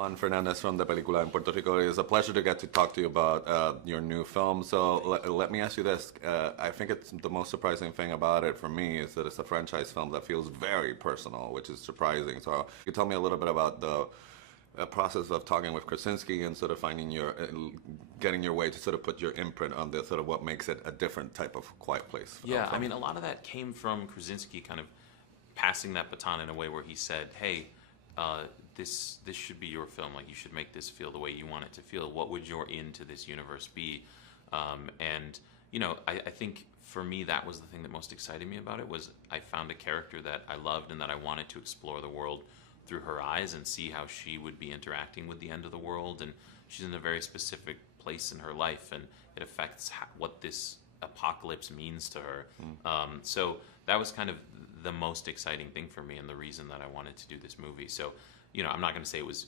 Juan Fernandez from the Película in Puerto Rico. It is a pleasure to get to talk to you about your new film. So let me ask you this. I think it's the most surprising thing about it for me is that it's a franchise film that feels very personal, which is surprising. So you tell me a little bit about the process of talking with Krasinski and sort of finding getting your way to sort of put your imprint on this, sort of what makes it a different type of Quiet Place. Yeah, I mean, a lot of that came from Krasinski kind of passing that baton in a way where he said, hey, this should be your film. Like, you should make this feel the way you want it to feel. What would your into this universe be? And, you know, I think for me that was the thing that most excited me about it, was I found a character that I loved and that I wanted to explore the world through her eyes and see how she would be interacting with the end of the world. And she's in a very specific place in her life, and it affects what this apocalypse means to her. So that was kind of the most exciting thing for me and the reason that I wanted to do this movie. So, you know, I'm not going to say it was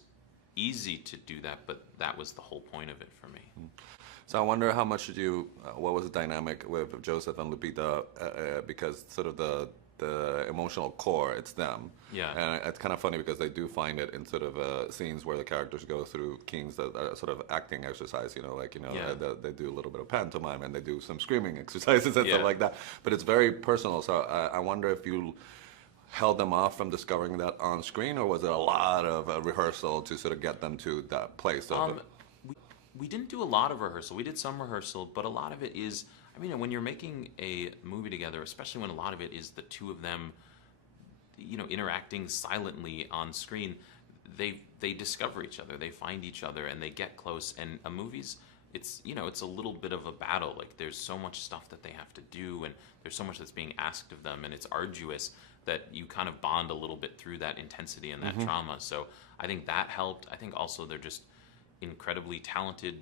easy to do that, but that was the whole point of it for me. So I wonder how much did you, what was the dynamic with Joseph and Lupita, because sort of the emotional core, it's them. Yeah. And it's kind of funny because they do find it in sort of scenes where the characters go through Keen's sort of acting exercise, you know, like, you know, they do a little bit of pantomime and they do some screaming exercises and stuff like that. But it's very personal. So I wonder if you held them off from discovering that on screen, or was it a lot of rehearsal to sort of get them to that place? We didn't do a lot of rehearsal. We did some rehearsal, but a lot of it is, I mean, when you're making a movie together, especially when a lot of it is the two of them, you know, interacting silently on screen, they discover each other, they find each other, and they get close. And a movie's, it's, you know, it's a little bit of a battle. Like, there's so much stuff that they have to do, and there's so much that's being asked of them, and it's arduous, that you kind of bond a little bit through that intensity and that trauma. So I think that helped. I think also they're just incredibly talented,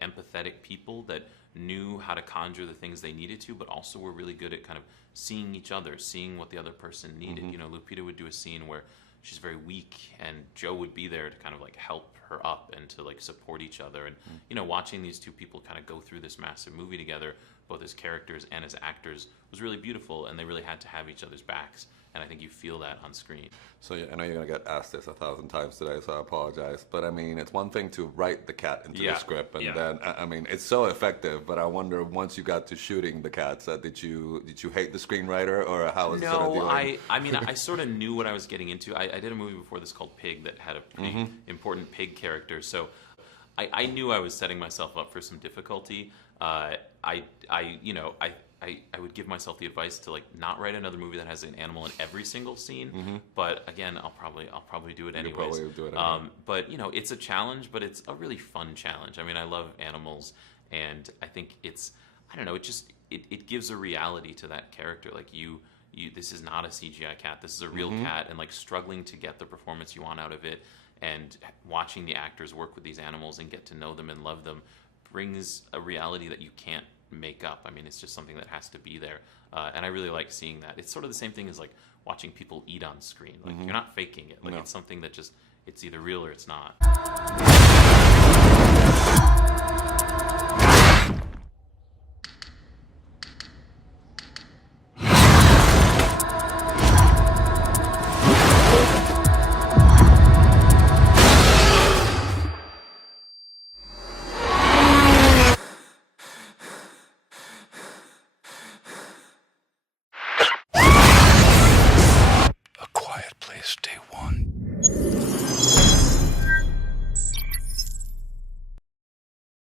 empathetic people that knew how to conjure the things they needed to, but also were really good at kind of seeing each other, seeing what the other person needed. You know, Lupita would do a scene where she's very weak, and Joe would be there to kind of like help her up and to like support each other. And you know, watching these two people kind of go through this massive movie together, both as characters and as actors, was really beautiful, and they really had to have each other's backs. And I think you feel that on screen. So I know you're going to get asked this 1,000 times today, so I apologize. But I mean, it's one thing to write the cat into the script, and then I mean, it's so effective. But I wonder, once you got to shooting the cats, did you hate the screenwriter, or how was it sort of dealing? I mean, I sort of knew what I was getting into. I did a movie before this called Pig that had a pretty important pig character, so I knew I was setting myself up for some difficulty. I would give myself the advice to like not write another movie that has an animal in every single scene. But again, I'll probably do it anyways. You'll probably do it anyway. But you know, it's a challenge, but it's a really fun challenge. I mean, I love animals, and I think it's, I don't know, it gives a reality to that character. Like this is not a CGI cat. This is a real cat, and like struggling to get the performance you want out of it, and watching the actors work with these animals and get to know them and love them brings a reality that you can't make up. I mean, it's just something that has to be there, and I really like seeing that. It's sort of the same thing as like watching people eat on screen. Like, you're not faking it. Like, it's something that just, it's either real or it's not. Quiet Place, Day 1.